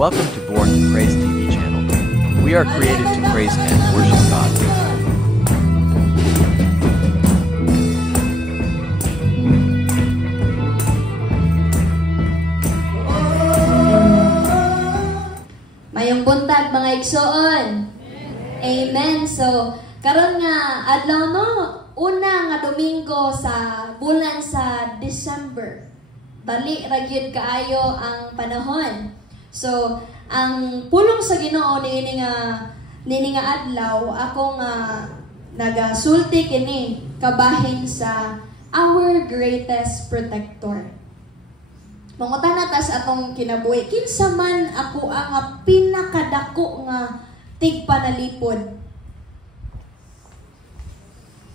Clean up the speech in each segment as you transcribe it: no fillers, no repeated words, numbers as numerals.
Welcome to Born to Praise TV channel. We are created to praise and worship God. Mayong buntag mga igsoon. Amen. So, karon nga adlaw no, una nga Domingo sa bulan sa December. Bali ra gyud kaayo ang panahon. So, ang pulong sa Ginoo niini nga adlaw ako nga nagasulti kini kabahin sa our greatest protector. Mangutan ta sa atong kinabuhi, kinsa man ako ang pinakadako nga tigpanalipod.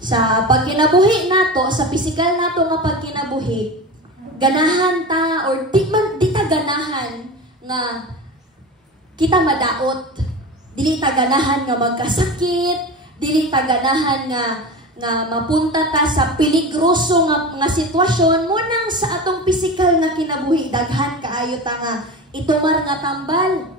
Sa pagkinabuhi nato, sa pisikal nato nga pagkinabuhi, ganahan ta or di ta ganahan nga kita madaot, dili ta ganahan nga magkasakit, dili ta ganahan nga mapunta ta sa peligroso nga sitwasyon mo nang sa atong pisikal nga kinabuhi. Daghan kaayo ta nga itumar nga tambal,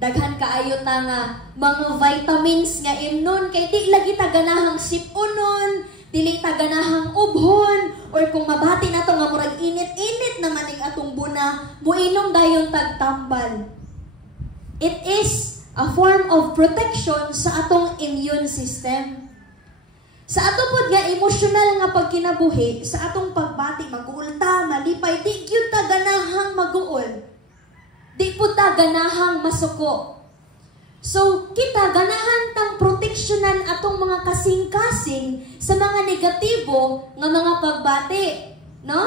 daghan kaayo ta nga mga vitamins nga imnon, kay di lagi ta ganahang sipunon, dili ta ganahang ubhon, or kung mabati na to nga murag init-init naman ang atong buna, muinom dayon tagtambal. It is a form of protection sa atong immune system. Sa ato pod nga emosyonal nga pagkinabuhi, sa atong pagbati, mag-uul ta, malipay, di gyud ta ganahang mag-uul. Di po ta ganahang masuko. So, kita ganahan tang proteksyonan atong mga kasing-kasing sa mga negatibo nga mga pagbati. No?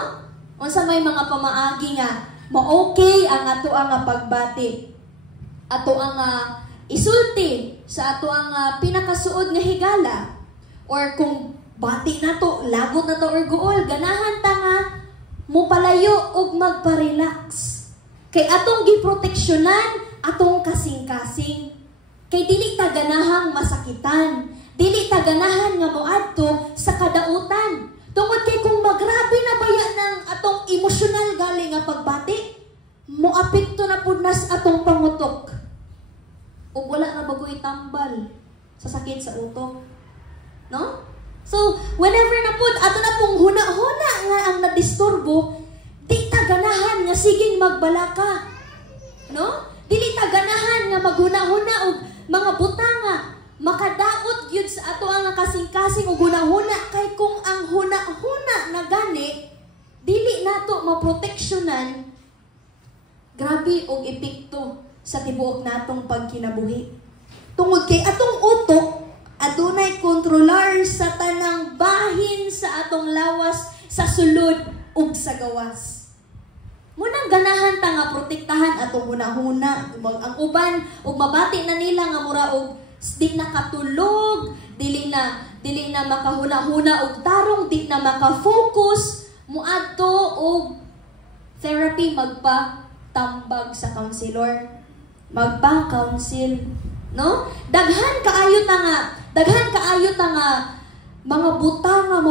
Unsa may mga pamaagi nga, ma-okay ang ato ang pagbati. Ato ang isulti sa ato ang pinakasuod nga higala. Or kung bati na to, lagot na to or guol, ganahan ta nga mupalayo og magpa-relax. Kay atong giproteksyonan atong kasing-kasing. Kay dili ta ganahang masakitan, dili ta ganahan nga moadto sa kadautan. Tungod kay kung magrabe na baya ng atong emosyonal galing nga pagbati, moapekto na pud nas atong pangutok. Ug wala na bagoy tambal sa sakit sa utok. No? So, whenever na pud ato na pong huna-huna nga ang nadisturbo, di ta ganahan nga siging magbalaka. No? Dili ta ganahan nga maghuna-huna og mga butanga, makadaot gyud sa ato ang kasing-kasing og huna-huna, kay kung ang huna-huna na gani dili nato maproteksyonan, grabe og epekto sa tibuok natong pagkinabuhi. Tungod kay atong utok adunay kontrolar sa tanang bahin sa atong lawas, sa sulod ug sa gawas. Munang ganahan ta nga protektahan atong hunahuna, ang uban ug mabati na nila nga mura og di nakatulog, dili na makahuna-huna og tarong, di na makafocus, muadto og therapy, magpa-tambag sa counselor, magpa-counsel, no? Daghan kaayo ta nga mga butang nga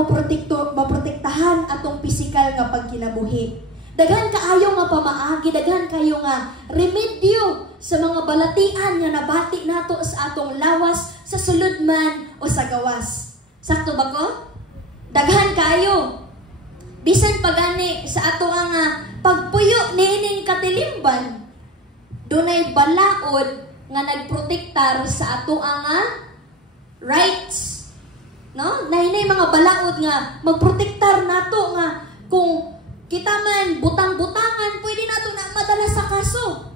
maprotektahan atong pisikal nga pagkinabuhi. Daghan kaayo nga pamaagi, daghan kayo nga remedyo sa mga balatian nga nabati nato sa atong lawas, sa sulod man o sa gawas. Sakto ba ko? Daghan kayo. Bisan pagani sa ato ang pagpuyo niining katilimban, dunay balaod nga nagprotektar sa ato ang rights. No? Nahinay mga balaod nga magprotektar nato nga kung kita man butang-butangan, pwede nato na madala sa kaso.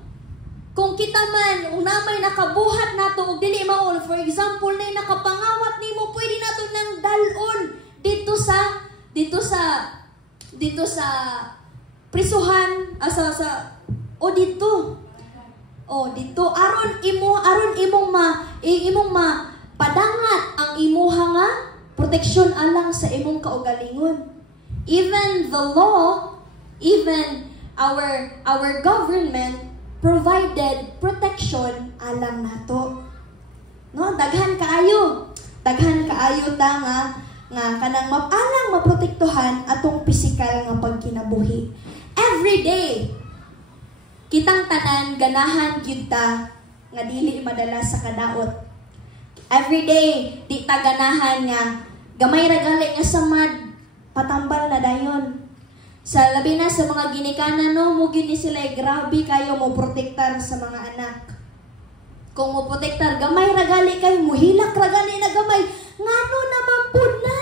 Kung kita man unamay nakabuhat nato og dili maol, for example, nay nakapangawat nimo, pwede nato nang dalon dito sa prisuhan dito aron imong padangat ang imuha nga proteksyon alang sa imong kaugalingon. Even the law, even our government provided protection alang nato. No, daghan kaayo ta nga kanang alang maprotektuhan atong pisikal nga pagkinabuhi. Every day Kitang tanan ganahan gyud ta nga dili madala sa kadaot. Every day di ta ganahan nga gamay ra gali nga samad patambal na dayon. Sa labi na sa mga ginikanan no, mugi ni sila grabe kayo mo protektar sa mga anak. Kung mo protektar gamay ra gali kay muhilak ra gali na gamay ngano naman pud na.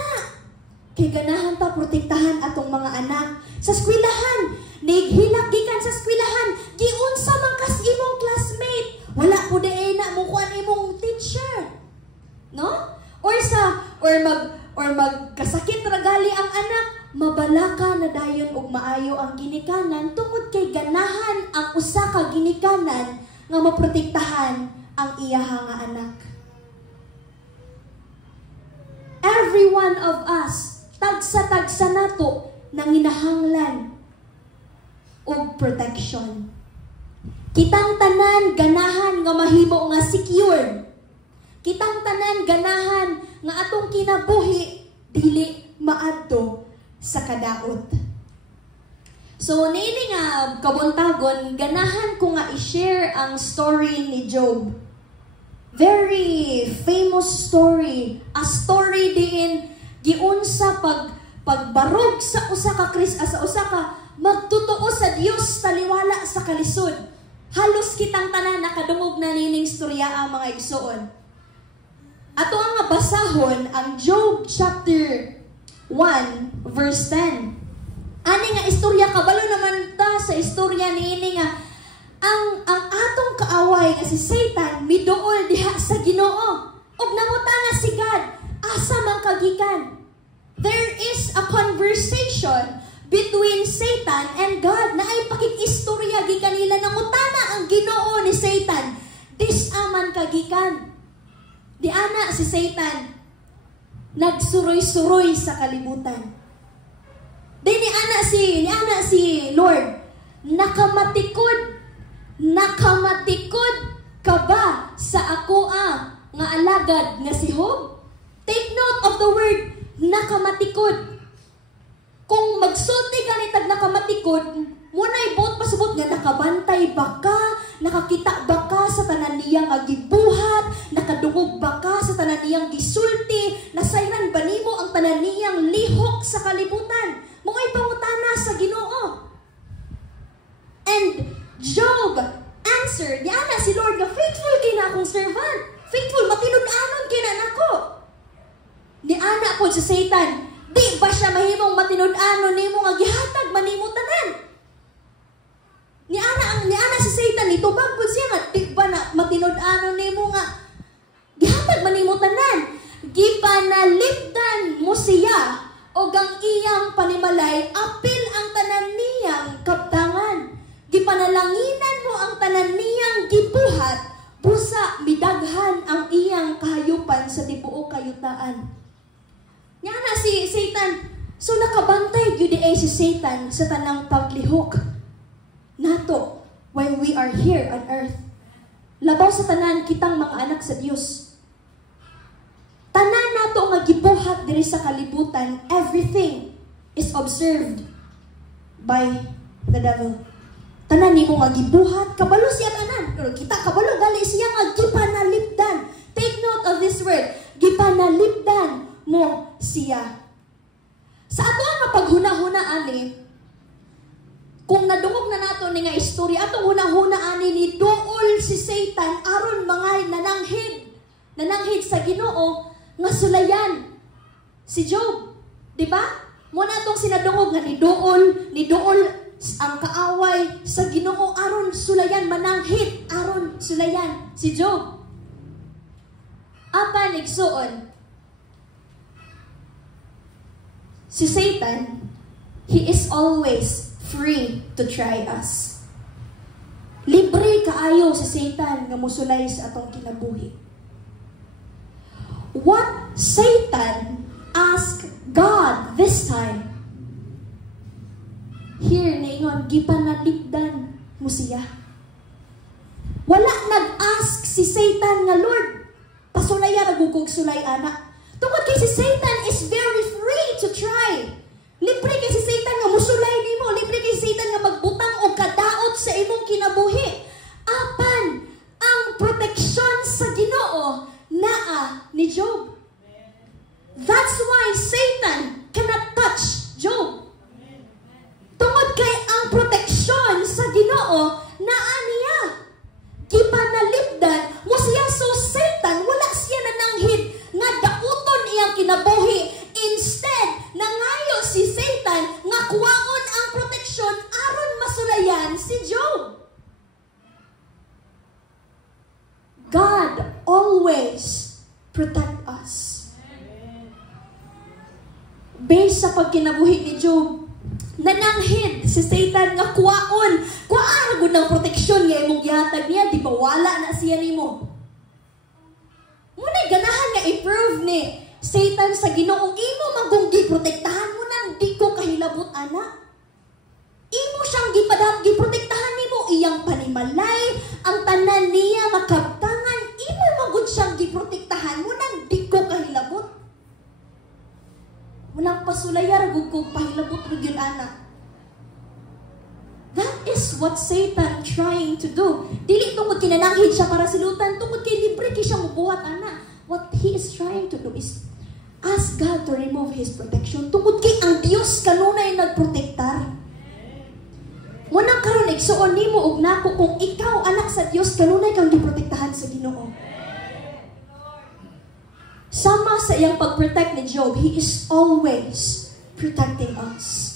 Kay ganahan ta protektahan atong mga anak sa eskwelahan. Nighilak gikan sa eskwelahan, giunsa man kas imong classmate. Wala po day na mo kuan imong teacher. No? Or magkasakit ragali ang anak, mabalaka na dayon og maayo ang ginikanan tungod kay ganahan ang usa ka ginikanan nga maprotektahan ang iyaha nga anak. Every one of us, tagsa-tagsa nato nanginahanglan og protection. Kitang tanan ganahan nga mahimo nga secure. Kitang tanan ganahan nga atong kinabuhi dili maadto sa kadaot. So niini nga kabuntagon ganahan ko nga i-share ang story ni Job. Very famous story, a story diin giunsa pagbarog sa usa ka magtotoo sa Dios taliwala sa kalisod. Halos kitang tanan nakadungog na nining istorya ang mga igsoon. Ato ang basahon ang Job chapter 1 verse 10. Ani nga istorya kabalo naman ta sa istorya niini nga ang atong kaaway nga si Satan miduol diha sa Ginoo ug nangutana si God asa man kagikan. There is a conversation between Satan and God na ay pakikistorya gikan nila nangutana ang Ginoo ni Satan dis aman kagikan. Di ana si Satan nagsuroy-suroy sa kalibutan. Di ni ana si Lord nakamatikod ka ba sa ako nga alagad nga si Job? Take note of the word nakamatikod. Kung magsulti ka ni tag nakamatikod, muna ibot pasubot nga nakabantay ba ka, nakakita ba ka sa tanan niyang gibuhat, nakadungog ba ka sa tanan niyang gisulti, nasayran ba nimo ang tanan niyang lihok sa kalibutan? Mo'y pangutana sa Ginoo. And Job answered, yana si Lord nga faithful kay na akong servant. Faithful, matinud-anon kay na nako. Ni ana po sa Satan, di ba siya mahimong matinud-anon nimo nga gihatag manimo tanan? Ni ana si Satan itubag pud siya nga di ba na matinud-anon nimo nga gihatag manimo tanan? Gipanalipdan mo siya o ang iyang panimalay apil ang tanan niyang kabtangan. Gipanalanginan mo ang tanan niyang gibuhat busa midaghan ang iyang kahayupan sa tibuok kayutaan. Nya na si Satan, so nakabantay gyud si Satan sa tanang paglihok nato when we are here on earth. Labaw sa tanan kitang mga anak sa Dios. Tanan nato nga gibuhat diri sa kalibutan, everything is observed by the devil. Tanan nimo nga gibuhat, kabalo siya tanan. Pero kita kabalo gali siya nga gipanalipdan. Take note of this word, gipanalipdan mo siya. Sa ato nga paghuna-huna ani, kung nadungog na nato ni nga istorya, atong huna-huna ani ni duol si Satan aron mga nananghid sa Ginoo nga sulayan si Job. Di ba? Muna itong sinadungog nga ni duol ang kaaway sa Ginoo aron sulayan, mananghid aron sulayan si Job. Apa nigsuon? Si Satan, he is always free to try us. Libre kaayo si Satan nga musulay sa atong kinabuhi. What Satan asked God this time, here naingon, gipanalipdan mo siya. Wala nag-ask si Satan nga, Lord, pasulaya nagugog sulay anak. Tungkol kay si Satan is very free to try. Libre kay si Satan nga musulay nimo, libre kay si Satan nga magbutang og kadaot sa sa imong kinabuhi. Apan ang proteksyon sa Ginoo naa ni Job. That's why Satan cannot touch Job. Tungod kay ang proteksyon sa Ginoo naa niya. Gipanalipdan mo siya, so Satan wala siya nananghid nga dauton iyang kinabuhi. Instead, nangayo si Satan nga kuwaon ang proteksyon aron masulayan si Job. God always protect us. Based sa pagkinabuhi ni Job, nananghid si Satan nga kuwaon gud ng proteksyon nga imong gihatag niya, di ba wala na siya nimo. Muna'y ganahan nga i-prove ni Satan sa Ginoo, imo magong giprotektahan mo nang di ko kahilabot ana. Imo siyang giprotektahan nimo iyang panimalay, ang tanan niya makabtangan, imo magud siyang giprotektahan mo nang di ko kahilabot. Walang pasulayar gud ko pahilabot ug yun ana. That is what Satan trying to do. Dili tungod kinananghid siya para silutan, tungod kay libre kay siya mubuhat ana. What he is trying to do is ask God to remove his protection. Tungod kay ang Dios kanunay nagprotektar. Munang karon igsuon nimo og nako kung ikaw anak sa Dios kanunay kang giprotektahan sa Ginoo. Sama sa iyang pagprotect ni Job, he is always protecting us.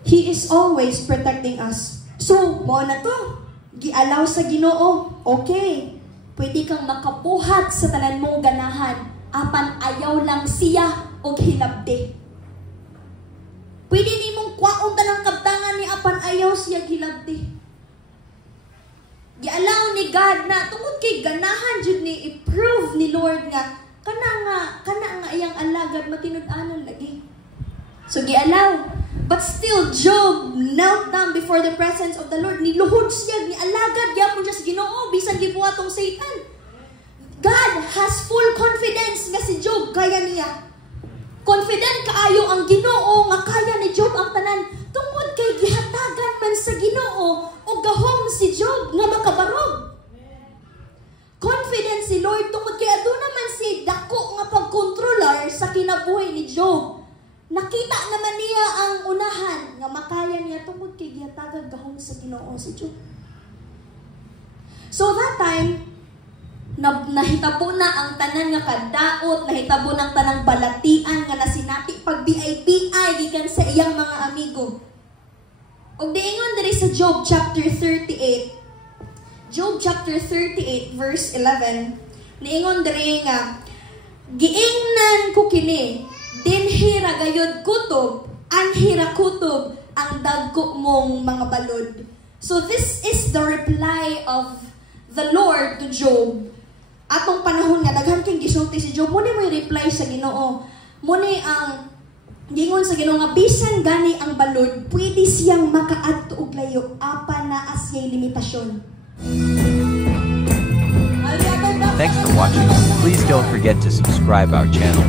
He is always protecting us. So, mo na to. Gialaw sa Ginoo. Okay. Pwede kang makabuhat sa tanan mong ganahan. Apan ayaw lang siya og hilabde. Pwede nimong kwaon tanang kabtangan ni apan ayaw siya hilabde. Gialaw ni God na tungod kay ganahan jud ni i-prove ni Lord nga kana nga iyang alagad matinud-anon lagi. So gialaw. But still, Job knelt down before the presence of the Lord. Niluhod siya, nialagad yapon siya sa Ginoo, bisan gibuhatong Satan. God has full confidence nga si Job kaya niya. Confident kaayo ang Ginoo nga kaya ni Job ang tanan. Tungod kay gihatagan man sa Ginoo o gahom si Job nga makabarog. Confident si Lord tungod kay aduna man si dako nga pagkontrolar sa kinabuhi ni Job. Nakita naman niya ang unahan nga makaya niya tungod kay gihatagag gahom sa Ginoo si Job. So that time, nahitabo na ang tanan nga kadaot, nahitabo ng tanang balatian nga nasinati pag BI gikan sa iyang mga amigo. Og diingon diri sa Job chapter 38. Job chapter 38 verse 11. Niingon diri nga giingnan ko kini dinhira gayud kutob, anhira kutob ang dagko mong mga balod. So this is the reply of the Lord to Job. Atong panahon nga daghan kang gisulti si Job, muna may reply sa Ginoo. Muna ang gingon sa Ginoo nga bisan gani ang balod, pwede siyang makaadto og layo apan naa siya'y limitasyon. Thanks for watching. Please don't forget to subscribe our channel.